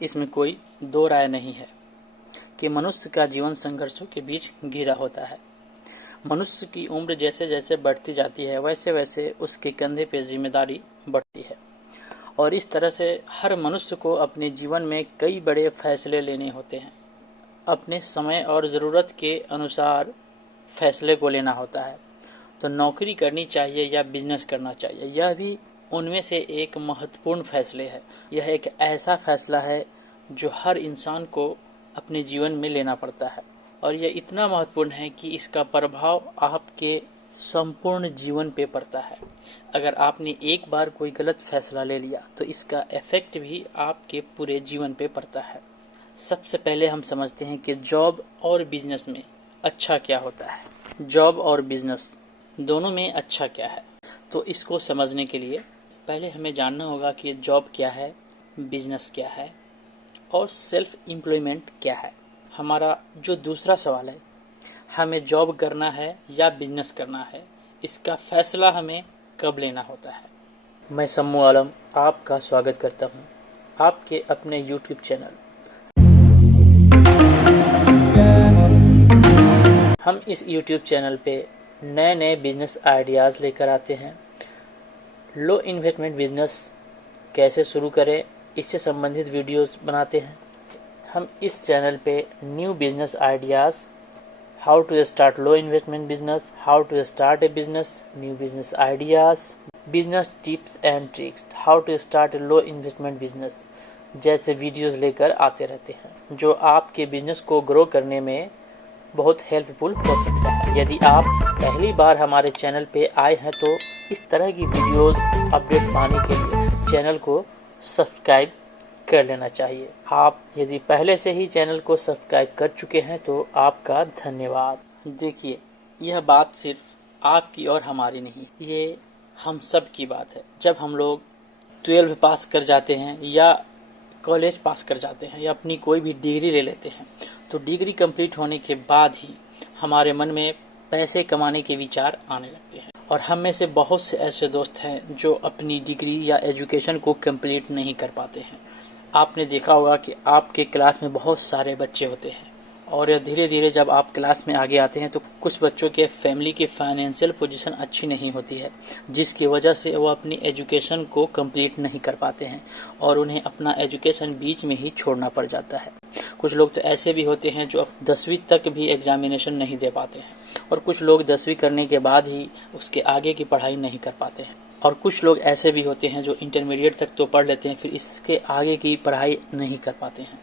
इसमें कोई दो राय नहीं है कि मनुष्य का जीवन संघर्षों के बीच घिरा होता है। मनुष्य की उम्र जैसे जैसे बढ़ती जाती है वैसे वैसे उसके कंधे पे जिम्मेदारी बढ़ती है और इस तरह से हर मनुष्य को अपने जीवन में कई बड़े फैसले लेने होते हैं। अपने समय और ज़रूरत के अनुसार फैसले को लेना होता है। तो नौकरी करनी चाहिए या बिजनेस करना चाहिए, यह भी उनमें से एक महत्वपूर्ण फैसले है। यह एक ऐसा फैसला है जो हर इंसान को अपने जीवन में लेना पड़ता है और यह इतना महत्वपूर्ण है कि इसका प्रभाव आपके संपूर्ण जीवन पे पड़ता है। अगर आपने एक बार कोई गलत फैसला ले लिया तो इसका इफेक्ट भी आपके पूरे जीवन पे पड़ता है। सबसे पहले हम समझते हैं कि जॉब और बिजनेस में अच्छा क्या होता है। जॉब और बिजनेस दोनों में अच्छा क्या है, तो इसको समझने के लिए पहले हमें जानना होगा कि जॉब क्या है, बिजनेस क्या है और सेल्फ एम्प्लॉयमेंट क्या है। हमारा जो दूसरा सवाल है, हमें जॉब करना है या बिजनेस करना है, इसका फैसला हमें कब लेना होता है। मैं सम्मू आलम आपका स्वागत करता हूं आपके अपने YouTube चैनल। हम इस YouTube चैनल पे नए नए बिजनेस आइडियाज़ लेकर आते हैं। लो इन्वेस्टमेंट बिजनेस कैसे शुरू करें, इससे संबंधित वीडियोस बनाते हैं। हम इस चैनल पे new business ideas, how to start low investment business, how to start a business, new business ideas, business tips and tricks, how to start a low investment business जैसे वीडियोस लेकर आते रहते हैं, जो आपके बिजनेस को grow करने में बहुत हेल्पफुल हो सकता है। यदि आप पहली बार हमारे चैनल पे आए हैं तो इस तरह की वीडियोस अपडेट पाने के लिए चैनल को सब्सक्राइब कर लेना चाहिए। आप यदि पहले से ही चैनल को सब्सक्राइब कर चुके हैं तो आपका धन्यवाद। देखिए, यह बात सिर्फ आपकी और हमारी नहीं, ये हम सब की बात है। जब हम लोग 12 पास कर जाते हैं या कॉलेज पास कर जाते हैं या अपनी कोई भी डिग्री ले लेते हैं तो डिग्री कंप्लीट होने के बाद ही हमारे मन में पैसे कमाने के विचार आने लगते हैं। और हम में से बहुत से ऐसे दोस्त हैं जो अपनी डिग्री या एजुकेशन को कंप्लीट नहीं कर पाते हैं। आपने देखा होगा कि आपके क्लास में बहुत सारे बच्चे होते हैं और धीरे धीरे जब आप क्लास में आगे आते हैं तो कुछ बच्चों के फैमिली की फाइनेंशियल पोजीशन अच्छी नहीं होती है, जिसकी वजह से वो अपनी एजुकेशन को कंप्लीट नहीं कर पाते हैं और उन्हें अपना एजुकेशन बीच में ही छोड़ना पड़ जाता है। कुछ लोग तो ऐसे भी होते हैं जो 10वीं तक भी एग्जामिनेशन नहीं दे पाते हैं और कुछ लोग 10वीं करने के बाद ही उसके आगे की पढ़ाई नहीं कर पाते हैं और कुछ लोग ऐसे भी होते हैं जो इंटरमीडिएट तक तो पढ़ लेते हैं फिर इसके आगे की पढ़ाई नहीं कर पाते हैं।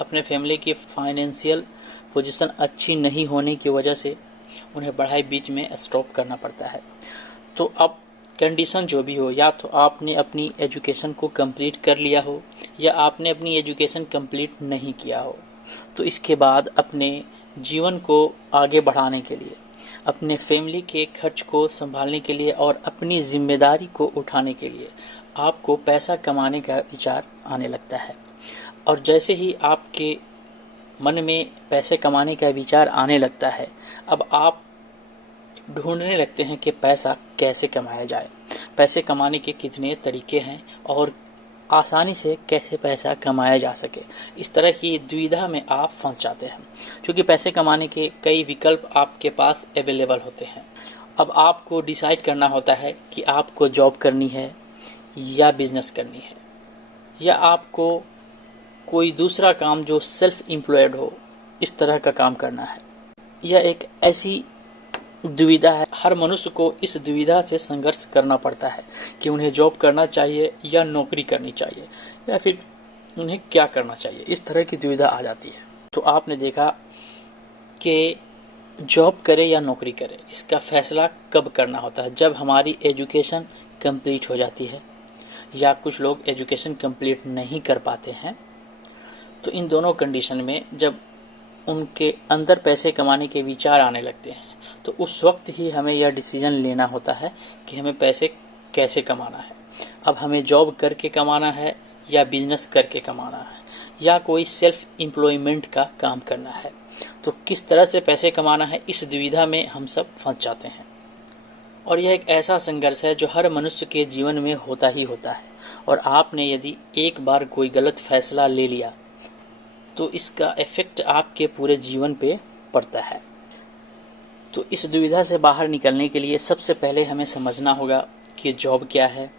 अपने फैमिली की फाइनेंशियल पोजीशन अच्छी नहीं होने की वजह से उन्हें पढ़ाई बीच में स्टॉप करना पड़ता है। तो अब कंडीशन जो भी हो, या तो आपने अपनी एजुकेशन को कंप्लीट कर लिया हो या आपने अपनी एजुकेशन कंप्लीट नहीं किया हो, तो इसके बाद अपने जीवन को आगे बढ़ाने के लिए, अपने फैमिली के खर्च को संभालने के लिए और अपनी जिम्मेदारी को उठाने के लिए आपको पैसा कमाने का विचार आने लगता है। और जैसे ही आपके मन में पैसे कमाने का विचार आने लगता है, अब आप ढूंढने लगते हैं कि पैसा कैसे कमाया जाए, पैसे कमाने के कितने तरीके हैं और आसानी से कैसे पैसा कमाया जा सके। इस तरह की दुविधा में आप फंस जाते हैं क्योंकि पैसे कमाने के कई विकल्प आपके पास अवेलेबल होते हैं। अब आपको डिसाइड करना होता है कि आपको जॉब करनी है या बिजनेस करनी है या आपको कोई दूसरा काम जो सेल्फ एम्प्लॉयड हो, इस तरह का काम करना है। यह एक ऐसी दुविधा है, हर मनुष्य को इस दुविधा से संघर्ष करना पड़ता है कि उन्हें जॉब करना चाहिए या नौकरी करनी चाहिए या फिर उन्हें क्या करना चाहिए। इस तरह की दुविधा आ जाती है। तो आपने देखा कि जॉब करे या नौकरी करे, इसका फैसला कब करना होता है, जब हमारी एजुकेशन कंप्लीट हो जाती है या कुछ लोग एजुकेशन कंप्लीट नहीं कर पाते हैं। तो इन दोनों कंडीशन में जब उनके अंदर पैसे कमाने के विचार आने लगते हैं तो उस वक्त ही हमें यह डिसीजन लेना होता है कि हमें पैसे कैसे कमाना है। अब हमें जॉब करके कमाना है या बिजनेस करके कमाना है या कोई सेल्फ एम्प्लॉयमेंट का काम करना है, तो किस तरह से पैसे कमाना है, इस दुविधा में हम सब फंस जाते हैं। और यह एक ऐसा संघर्ष है जो हर मनुष्य के जीवन में होता ही होता है और आपने यदि एक बार कोई गलत फैसला ले लिया तो इसका इफेक्ट आपके पूरे जीवन पे पड़ता है। तो इस दुविधा से बाहर निकलने के लिए सबसे पहले हमें समझना होगा कि जॉब क्या है,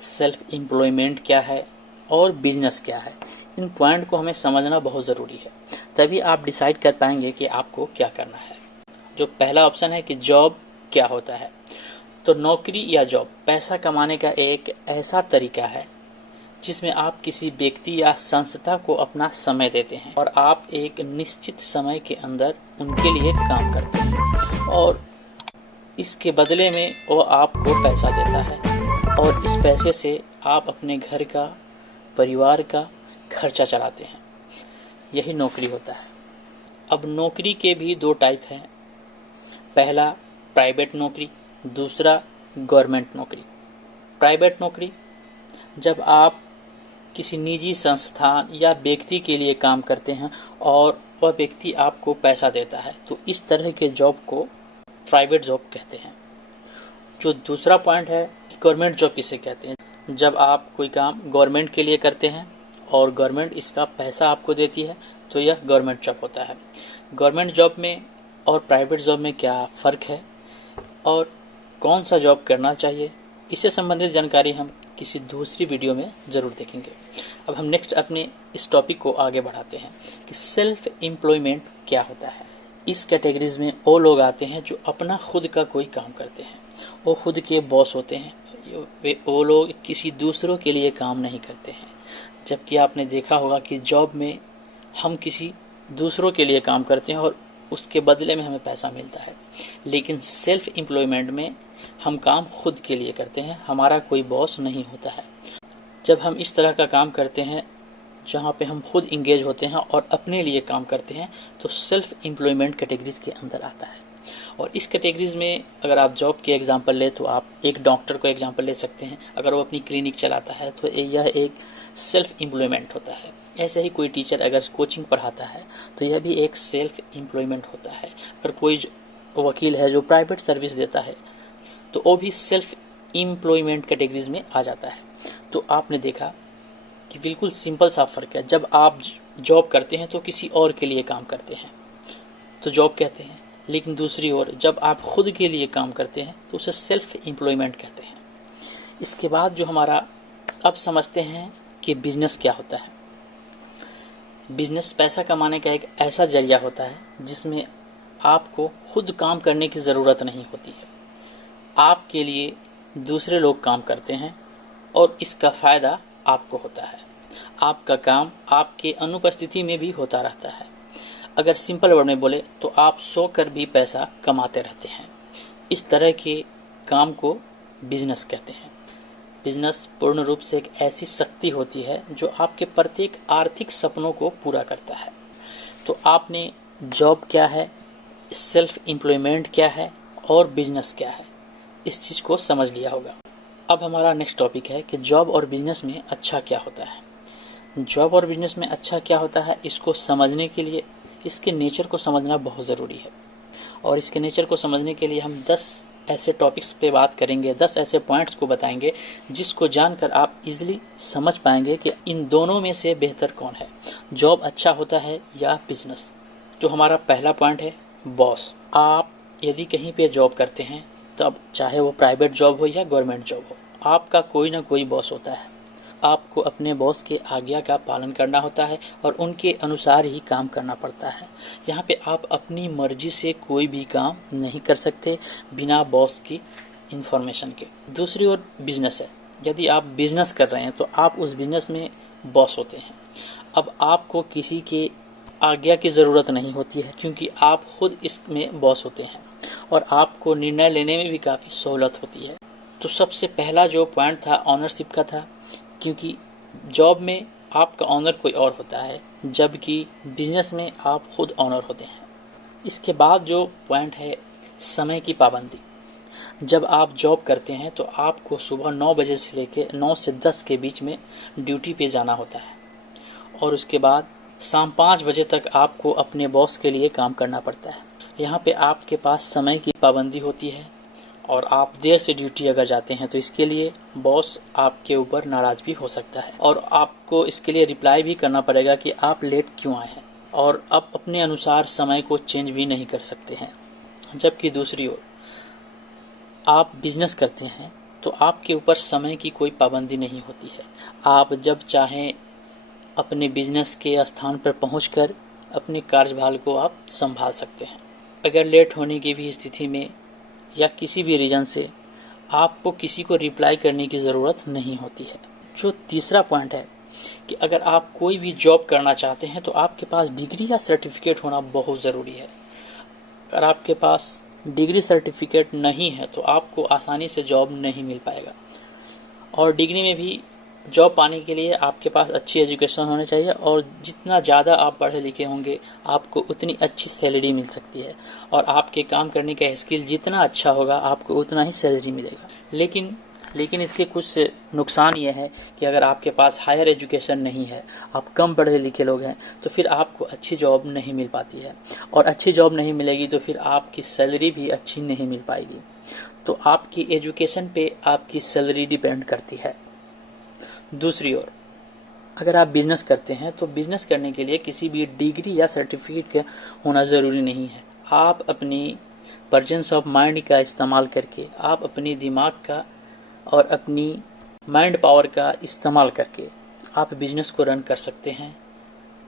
सेल्फ एम्प्लॉयमेंट क्या है और बिजनेस क्या है। इन पॉइंट को हमें समझना बहुत ज़रूरी है, तभी आप डिसाइड कर पाएंगे कि आपको क्या करना है। जो पहला ऑप्शन है कि जॉब क्या होता है, तो नौकरी या जॉब पैसा कमाने का एक ऐसा तरीका है जिसमें आप किसी व्यक्ति या संस्था को अपना समय देते हैं और आप एक निश्चित समय के अंदर उनके लिए काम करते हैं और इसके बदले में वो आपको पैसा देता है और इस पैसे से आप अपने घर का, परिवार का खर्चा चलाते हैं। यही नौकरी होता है। अब नौकरी के भी दो टाइप हैं, पहला प्राइवेट नौकरी, दूसरा गवर्नमेंट नौकरी। प्राइवेट नौकरी, जब आप किसी निजी संस्थान या व्यक्ति के लिए काम करते हैं और वह व्यक्ति आपको पैसा देता है, तो इस तरह के जॉब को प्राइवेट जॉब कहते हैं। जो दूसरा पॉइंट है, गवर्नमेंट जॉब किसे कहते हैं, जब आप कोई काम गवर्नमेंट के लिए करते हैं और गवर्नमेंट इसका पैसा आपको देती है, तो यह गवर्नमेंट जॉब होता है। गवर्नमेंट जॉब में और प्राइवेट जॉब में क्या फ़र्क है और कौन सा जॉब करना चाहिए, इससे संबंधित जानकारी हम किसी दूसरी वीडियो में ज़रूर देखेंगे। अब हम नेक्स्ट अपने इस टॉपिक को आगे बढ़ाते हैं कि सेल्फ एम्प्लॉयमेंट क्या होता है। इस कैटेगरीज में वो लोग आते हैं जो अपना खुद का कोई काम करते हैं, वो खुद के बॉस होते हैं, वो लोग किसी दूसरों के लिए काम नहीं करते हैं। जबकि आपने देखा होगा कि जॉब में हम किसी दूसरों के लिए काम करते हैं और उसके बदले में हमें पैसा मिलता है, लेकिन सेल्फ एम्प्लॉयमेंट में हम काम खुद के लिए करते हैं, हमारा कोई बॉस नहीं होता है। जब हम इस तरह का काम करते हैं जहाँ पे हम खुद इंगेज होते हैं और अपने लिए काम करते हैं, तो सेल्फ एम्प्लॉयमेंट कैटेगरीज के अंदर आता है। और इस कैटेगरीज में अगर आप जॉब के एग्जांपल ले तो आप एक डॉक्टर को एग्जांपल ले सकते हैं। अगर वो अपनी क्लिनिक चलाता है तो यह एक सेल्फ एम्प्लॉयमेंट होता है। ऐसे ही कोई टीचर अगर कोचिंग पढ़ाता है तो यह भी एक सेल्फ एम्प्लॉयमेंट होता है। अगर कोई वकील है जो प्राइवेट सर्विस देता है तो वो भी सेल्फ एम्प्लॉयमेंट कैटेगरीज में आ जाता है। तो आपने देखा कि बिल्कुल सिंपल सा फ़र्क है। जब आप जॉब करते हैं तो किसी और के लिए काम करते हैं तो जॉब कहते हैं, लेकिन दूसरी ओर जब आप खुद के लिए काम करते हैं तो उसे सेल्फ एम्प्लॉयमेंट कहते हैं। इसके बाद जो हमारा, अब समझते हैं कि बिजनेस क्या होता है। बिजनेस पैसा कमाने का एक ऐसा जरिया होता है जिसमें आपको खुद काम करने की ज़रूरत नहीं होती है, आपके लिए दूसरे लोग काम करते हैं और इसका फ़ायदा आपको होता है। आपका काम आपके अनुपस्थिति में भी होता रहता है। अगर सिंपल वर्ड में बोले तो आप सोकर भी पैसा कमाते रहते हैं। इस तरह के काम को बिजनेस कहते हैं। बिजनेस पूर्ण रूप से एक ऐसी शक्ति होती है जो आपके प्रत्येक आर्थिक सपनों को पूरा करता है। तो आपने जॉब क्या है, सेल्फ एम्प्लॉयमेंट क्या है और बिजनेस क्या है, इस चीज़ को समझ लिया होगा। अब हमारा नेक्स्ट टॉपिक है कि जॉब और बिजनेस में अच्छा क्या होता है। जॉब और बिजनेस में अच्छा क्या होता है, इसको समझने के लिए इसके नेचर को समझना बहुत ज़रूरी है। और इसके नेचर को समझने के लिए हम 10 ऐसे टॉपिक्स पे बात करेंगे, 10 ऐसे पॉइंट्स को बताएंगे जिसको जानकर आप इजीली समझ पाएंगे कि इन दोनों में से बेहतर कौन है, जॉब अच्छा होता है या बिजनेस। तो हमारा पहला पॉइंट है बॉस। आप यदि कहीं पे जॉब करते हैं तब चाहे वो प्राइवेट जॉब हो या गवर्नमेंट जॉब हो, आपका कोई ना कोई बॉस होता है। आपको अपने बॉस के आज्ञा का पालन करना होता है और उनके अनुसार ही काम करना पड़ता है। यहाँ पे आप अपनी मर्जी से कोई भी काम नहीं कर सकते बिना बॉस की इंफॉर्मेशन के। दूसरी ओर बिजनेस है। यदि आप बिजनेस कर रहे हैं तो आप उस बिजनेस में बॉस होते हैं। अब आपको किसी के आज्ञा की ज़रूरत नहीं होती है क्योंकि आप खुद इसमें बॉस होते हैं और आपको निर्णय लेने में भी काफ़ी सहूलत होती है। तो सबसे पहला जो पॉइंट था ऑनरशिप का था, क्योंकि जॉब में आपका ऑनर कोई और होता है जबकि बिजनेस में आप खुद ऑनर होते हैं। इसके बाद जो पॉइंट है समय की पाबंदी। जब आप जॉब करते हैं तो आपको सुबह 9 बजे से लेकर 9 से 10 के बीच में ड्यूटी पे जाना होता है और उसके बाद शाम 5 बजे तक आपको अपने बॉस के लिए काम करना पड़ता है। यहाँ पे आपके पास समय की पाबंदी होती है और आप देर से ड्यूटी अगर जाते हैं तो इसके लिए बॉस आपके ऊपर नाराज़ भी हो सकता है और आपको इसके लिए रिप्लाई भी करना पड़ेगा कि आप लेट क्यों आए हैं, और आप अपने अनुसार समय को चेंज भी नहीं कर सकते हैं। जबकि दूसरी ओर आप बिजनेस करते हैं तो आपके ऊपर समय की कोई पाबंदी नहीं होती है। आप जब चाहें अपने बिजनेस के स्थान पर पहुंचकर अपने कार्यभार को आप संभाल सकते हैं। अगर लेट होने की भी स्थिति में या किसी भी रीज़न से आपको किसी को रिप्लाई करने की ज़रूरत नहीं होती है। जो तीसरा पॉइंट है कि अगर आप कोई भी जॉब करना चाहते हैं तो आपके पास डिग्री या सर्टिफिकेट होना बहुत ज़रूरी है। अगर आपके पास डिग्री सर्टिफिकेट नहीं है तो आपको आसानी से जॉब नहीं मिल पाएगा, और डिग्री में भी जॉब पाने के लिए आपके पास अच्छी एजुकेशन होनी चाहिए, और जितना ज़्यादा आप पढ़े लिखे होंगे आपको उतनी अच्छी सैलरी मिल सकती है, और आपके काम करने का स्किल जितना अच्छा होगा आपको उतना ही सैलरी मिलेगा। लेकिन इसके कुछ नुकसान ये है कि अगर आपके पास हायर एजुकेशन नहीं है, आप कम पढ़े लिखे लोग हैं, तो फिर आपको अच्छी जॉब नहीं मिल पाती है, और अच्छी जॉब नहीं मिलेगी तो फिर आपकी सैलरी भी अच्छी नहीं मिल पाएगी। तो आपकी एजुकेशन पे आपकी सैलरी डिपेंड करती है। दूसरी ओर अगर आप बिजनेस करते हैं तो बिजनेस करने के लिए किसी भी डिग्री या सर्टिफिकेट का होना ज़रूरी नहीं है। आप अपनी प्रेजेंस ऑफ माइंड का इस्तेमाल करके, आप अपनी दिमाग का और अपनी माइंड पावर का इस्तेमाल करके आप बिजनेस को रन कर सकते हैं।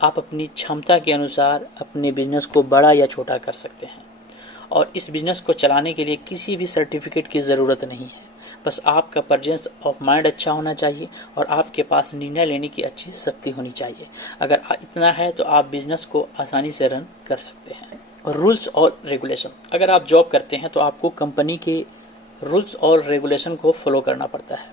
आप अपनी क्षमता के अनुसार अपने बिजनेस को बड़ा या छोटा कर सकते हैं, और इस बिजनेस को चलाने के लिए किसी भी सर्टिफिकेट की ज़रूरत नहीं है। बस आपका प्रेजेंस ऑफ माइंड अच्छा होना चाहिए और आपके पास निर्णय लेने की अच्छी शक्ति होनी चाहिए। अगर इतना है तो आप बिजनेस को आसानी से रन कर सकते हैं। रूल्स और रेगुलेशन, अगर आप जॉब करते हैं तो आपको कंपनी के रूल्स और रेगुलेशन को फॉलो करना पड़ता है।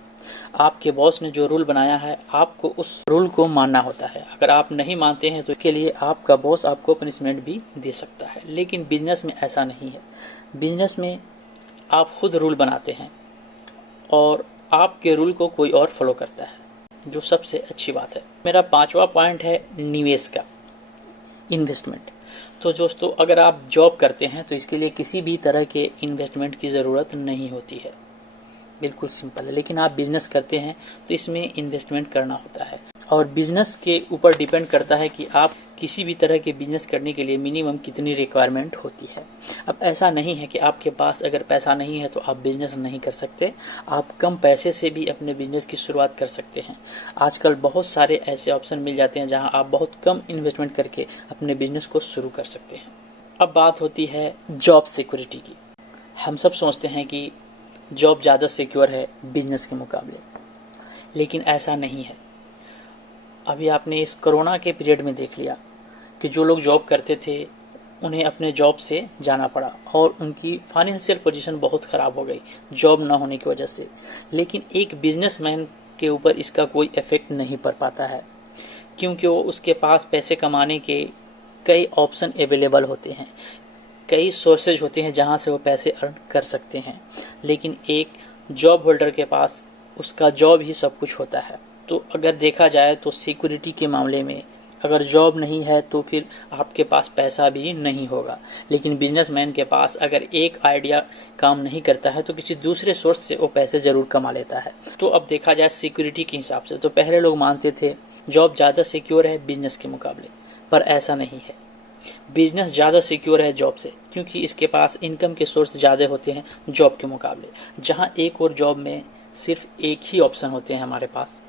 आपके बॉस ने जो रूल बनाया है आपको उस रूल को मानना होता है। अगर आप नहीं मानते हैं तो इसके लिए आपका बॉस आपको पनिशमेंट भी दे सकता है। लेकिन बिजनेस में ऐसा नहीं है। बिजनेस में आप खुद रूल बनाते हैं और आपके रूल को कोई और फॉलो करता है, जो सबसे अच्छी बात है। मेरा पांचवा पॉइंट है निवेश का, इन्वेस्टमेंट। तो दोस्तों अगर आप जॉब करते हैं तो इसके लिए किसी भी तरह के इन्वेस्टमेंट की ज़रूरत नहीं होती है, बिल्कुल सिंपल है। लेकिन आप बिजनेस करते हैं तो इसमें इन्वेस्टमेंट करना होता है, और बिजनेस के ऊपर डिपेंड करता है कि आप किसी भी तरह के बिजनेस करने के लिए मिनिमम कितनी रिक्वायरमेंट होती है। अब ऐसा नहीं है कि आपके पास अगर पैसा नहीं है तो आप बिजनेस नहीं कर सकते। आप कम पैसे से भी अपने बिजनेस की शुरुआत कर सकते हैं। आजकल बहुत सारे ऐसे ऑप्शन मिल जाते हैं जहां आप बहुत कम इन्वेस्टमेंट करके अपने बिजनेस को शुरू कर सकते हैं। अब बात होती है जॉब सिक्योरिटी की। हम सब सोचते हैं कि जॉब ज़्यादा सिक्योर है बिजनेस के मुकाबले, लेकिन ऐसा नहीं है। अभी आपने इस कोरोना के पीरियड में देख लिया कि जो लोग जॉब करते थे उन्हें अपने जॉब से जाना पड़ा और उनकी फाइनेंशियल पोजीशन बहुत ख़राब हो गई जॉब ना होने की वजह से। लेकिन एक बिजनेसमैन के ऊपर इसका कोई इफेक्ट नहीं पड़ पाता है, क्योंकि वो उसके पास पैसे कमाने के कई ऑप्शन अवेलेबल होते हैं, कई सोर्सेज होते हैं जहां से वो पैसे अर्न कर सकते हैं। लेकिन एक जॉब होल्डर के पास उसका जॉब ही सब कुछ होता है। तो अगर देखा जाए तो सिक्योरिटी के मामले में अगर जॉब नहीं है तो फिर आपके पास पैसा भी नहीं होगा। लेकिन बिजनेसमैन के पास अगर एक आइडिया काम नहीं करता है तो किसी दूसरे सोर्स से वो पैसे जरूर कमा लेता है। तो अब देखा जाए सिक्योरिटी के हिसाब से तो पहले लोग मानते थे जॉब ज़्यादा सिक्योर है बिजनेस के मुकाबले, पर ऐसा नहीं है। बिजनेस ज़्यादा सिक्योर है जॉब से, क्योंकि इसके पास इनकम के सोर्स ज़्यादा होते हैं जॉब के मुकाबले। जहां एक और जॉब में सिर्फ एक ही ऑप्शन होते हैं हमारे पास,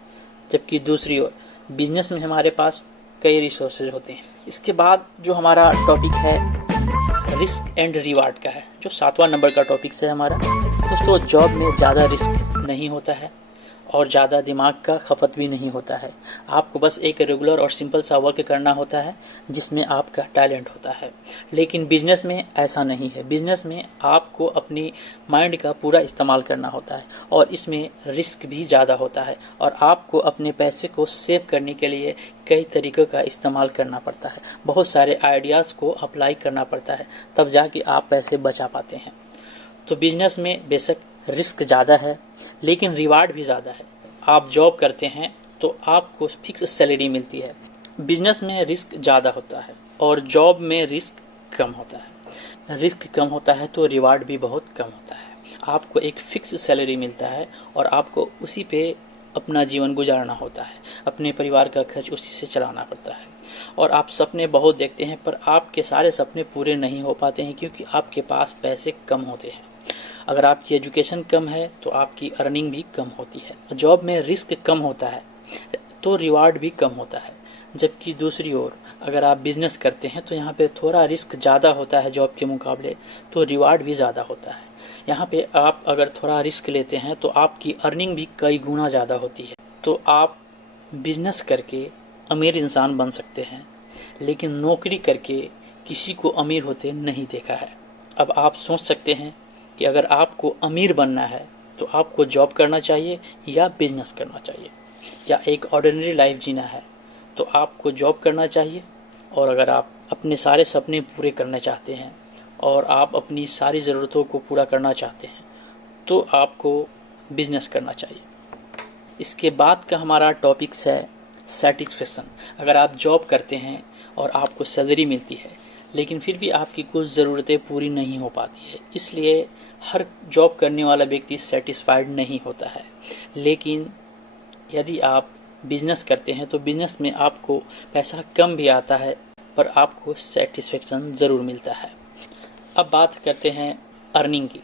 जबकि दूसरी ओर बिजनेस में हमारे पास कई रिसोर्सेज होते हैं। इसके बाद जो हमारा टॉपिक है रिस्क एंड रिवार्ड का है, जो 7वां नंबर का टॉपिक है हमारा। दोस्तों जॉब में ज़्यादा रिस्क नहीं होता है और ज़्यादा दिमाग का खपत भी नहीं होता है। आपको बस एक रेगुलर और सिंपल सा वर्क करना होता है जिसमें आपका टैलेंट होता है। लेकिन बिजनेस में ऐसा नहीं है। बिजनेस में आपको अपनी माइंड का पूरा इस्तेमाल करना होता है और इसमें रिस्क भी ज़्यादा होता है, और आपको अपने पैसे को सेव करने के लिए कई तरीक़ों का इस्तेमाल करना पड़ता है। बहुत सारे आइडियाज़ को अप्लाई करना पड़ता है, तब जाके आप पैसे बचा पाते हैं। तो बिजनेस में बेशक रिस्क ज़्यादा है लेकिन रिवार्ड भी ज़्यादा है। आप जॉब करते हैं तो आपको फिक्स सैलरी मिलती है। बिजनेस में रिस्क ज़्यादा होता है और जॉब में रिस्क कम होता है। रिस्क कम होता है तो रिवार्ड भी बहुत कम होता है। आपको एक फिक्स सैलरी मिलता है और आपको उसी पे अपना जीवन गुजारना होता है, अपने परिवार का खर्च उसी से चलाना पड़ता है। और आप सपने बहुत देखते हैं, पर आपके सारे सपने पूरे नहीं हो पाते हैं क्योंकि आपके पास पैसे कम होते हैं। अगर आपकी एजुकेशन कम है तो आपकी अर्निंग भी कम होती है। जॉब में रिस्क कम होता है तो रिवार्ड भी कम होता है, जबकि दूसरी ओर अगर आप बिजनेस करते हैं तो यहाँ पे थोड़ा रिस्क ज़्यादा होता है जॉब के मुकाबले, तो रिवार्ड भी ज़्यादा होता है। यहाँ पे आप अगर थोड़ा रिस्क लेते हैं तो आपकी अर्निंग भी कई गुना ज़्यादा होती है। तो आप बिजनेस करके अमीर इंसान बन सकते हैं, लेकिन नौकरी करके किसी को अमीर होते नहीं देखा है। अब आप सोच सकते हैं कि अगर आपको अमीर बनना है तो आपको जॉब करना चाहिए या बिजनेस करना चाहिए, या एक ऑर्डिनरी लाइफ जीना है तो आपको जॉब करना चाहिए, और अगर आप अपने सारे सपने पूरे करना चाहते हैं और आप अपनी सारी ज़रूरतों को पूरा करना चाहते हैं तो आपको बिजनेस करना चाहिए। इसके बाद का हमारा टॉपिक्स है सेटिस्फेक्शन। अगर आप जॉब करते हैं और आपको सैलरी मिलती है लेकिन फिर भी आपकी कुछ ज़रूरतें पूरी नहीं हो पाती है, इसलिए हर जॉब करने वाला व्यक्ति सेटिस्फाइड नहीं होता है। लेकिन यदि आप बिजनेस करते हैं तो बिजनेस में आपको पैसा कम भी आता है पर आपको सेटिस्फेक्शन ज़रूर मिलता है। अब बात करते हैं अर्निंग की।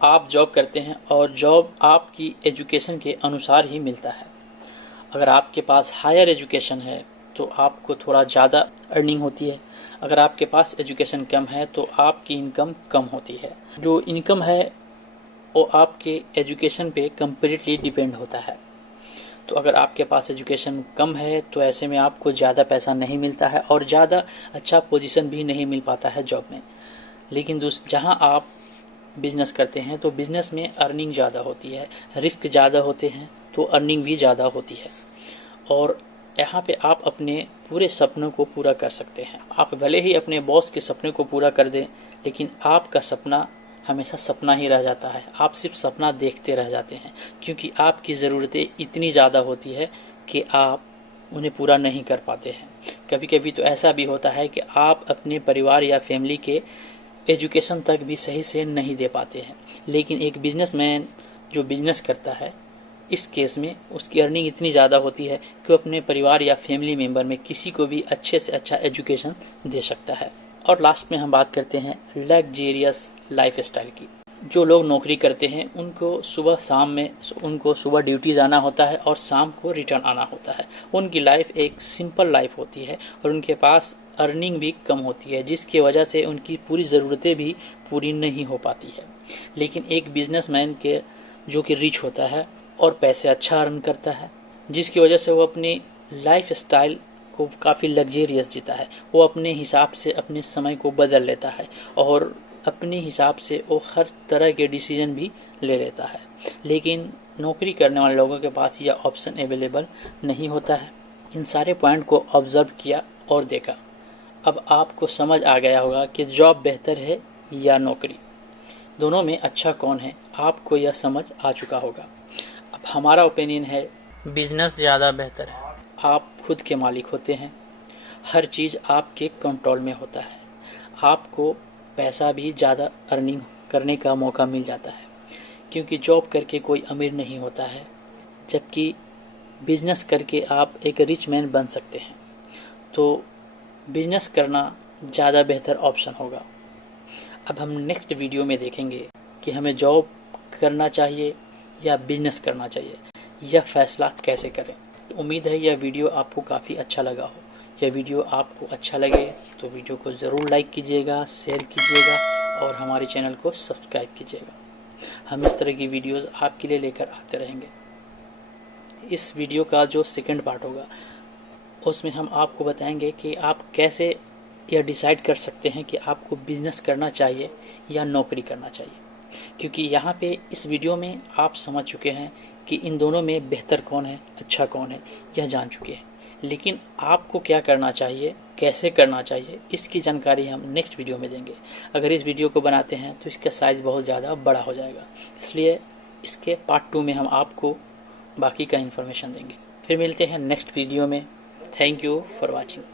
आप जॉब करते हैं और जॉब आपकी एजुकेशन के अनुसार ही मिलता है। अगर आपके पास हायर एजुकेशन है तो आपको थोड़ा ज़्यादा अर्निंग होती है, अगर आपके पास एजुकेशन कम है तो आपकी इनकम कम होती है। जो इनकम है वो आपके एजुकेशन पे कम्प्लीटली डिपेंड होता है। तो अगर आपके पास एजुकेशन कम है तो ऐसे में आपको ज़्यादा पैसा नहीं मिलता है और ज़्यादा अच्छा पोजीशन भी नहीं मिल पाता है जॉब में। लेकिन जहाँ आप बिजनेस करते हैं तो बिजनेस में अर्निंग ज़्यादा होती है, रिस्क ज़्यादा होते हैं तो अर्निंग भी ज़्यादा होती है, और यहाँ पे आप अपने पूरे सपनों को पूरा कर सकते हैं। आप भले ही अपने बॉस के सपने को पूरा कर दें, लेकिन आपका सपना हमेशा सपना ही रह जाता है। आप सिर्फ सपना देखते रह जाते हैं क्योंकि आपकी ज़रूरतें इतनी ज़्यादा होती है कि आप उन्हें पूरा नहीं कर पाते हैं। कभी कभी तो ऐसा भी होता है कि आप अपने परिवार या फैमिली के एजुकेशन तक भी सही से नहीं दे पाते हैं। लेकिन एक बिजनेसमैन जो बिजनेस करता है, इस केस में उसकी अर्निंग इतनी ज़्यादा होती है कि वो अपने परिवार या फैमिली मेम्बर में किसी को भी अच्छे से अच्छा एजुकेशन दे सकता है। और लास्ट में हम बात करते हैं लग्जेरियस लाइफ स्टाइल की। जो लोग नौकरी करते हैं उनको सुबह ड्यूटी जाना होता है और शाम को रिटर्न आना होता है। उनकी लाइफ एक सिंपल लाइफ होती है और उनके पास अर्निंग भी कम होती है, जिसकी वजह से उनकी पूरी ज़रूरतें भी पूरी नहीं हो पाती है। लेकिन एक बिजनेसमैन के जो कि रिच होता है और पैसे अच्छा अर्न करता है, जिसकी वजह से वो अपनी लाइफ स्टाइल को काफ़ी लग्जेरियस जीता है। वो अपने हिसाब से अपने समय को बदल लेता है और अपने हिसाब से वो हर तरह के डिसीजन भी ले लेता है। लेकिन नौकरी करने वाले लोगों के पास यह ऑप्शन अवेलेबल नहीं होता है। इन सारे पॉइंट को ऑब्जर्व किया और देखा। अब आपको समझ आ गया होगा कि जॉब बेहतर है या नौकरी, दोनों में अच्छा कौन है, आपको यह समझ आ चुका होगा। अब हमारा ओपिनियन है बिजनेस ज़्यादा बेहतर है। आप खुद के मालिक होते हैं, हर चीज़ आपके कंट्रोल में होता है, आपको पैसा भी ज़्यादा अर्निंग करने का मौका मिल जाता है क्योंकि जॉब करके कोई अमीर नहीं होता है, जबकि बिजनेस करके आप एक रिच मैन बन सकते हैं। तो बिजनेस करना ज़्यादा बेहतर ऑप्शन होगा। अब हम नेक्स्ट वीडियो में देखेंगे कि हमें जॉब करना चाहिए या बिजनेस करना चाहिए, यह फैसला कैसे करें। तो उम्मीद है यह वीडियो आपको काफ़ी अच्छा लगा हो। यह वीडियो आपको अच्छा लगे तो वीडियो को ज़रूर लाइक कीजिएगा, शेयर कीजिएगा और हमारे चैनल को सब्सक्राइब कीजिएगा। हम इस तरह की वीडियोस आपके लिए लेकर आते रहेंगे। इस वीडियो का जो सेकंड पार्ट होगा उसमें हम आपको बताएंगे कि आप कैसे यह डिसाइड कर सकते हैं कि आपको बिजनेस करना चाहिए या नौकरी करना चाहिए, क्योंकि यहाँ पे इस वीडियो में आप समझ चुके हैं कि इन दोनों में बेहतर कौन है, अच्छा कौन है, यह जान चुके हैं। लेकिन आपको क्या करना चाहिए, कैसे करना चाहिए, इसकी जानकारी हम नेक्स्ट वीडियो में देंगे। अगर इस वीडियो को बनाते हैं तो इसका साइज़ बहुत ज़्यादा बड़ा हो जाएगा, इसलिए इसके पार्ट 2 में हम आपको बाकी का इन्फॉर्मेशन देंगे। फिर मिलते हैं नेक्स्ट वीडियो में। Thank you for watching.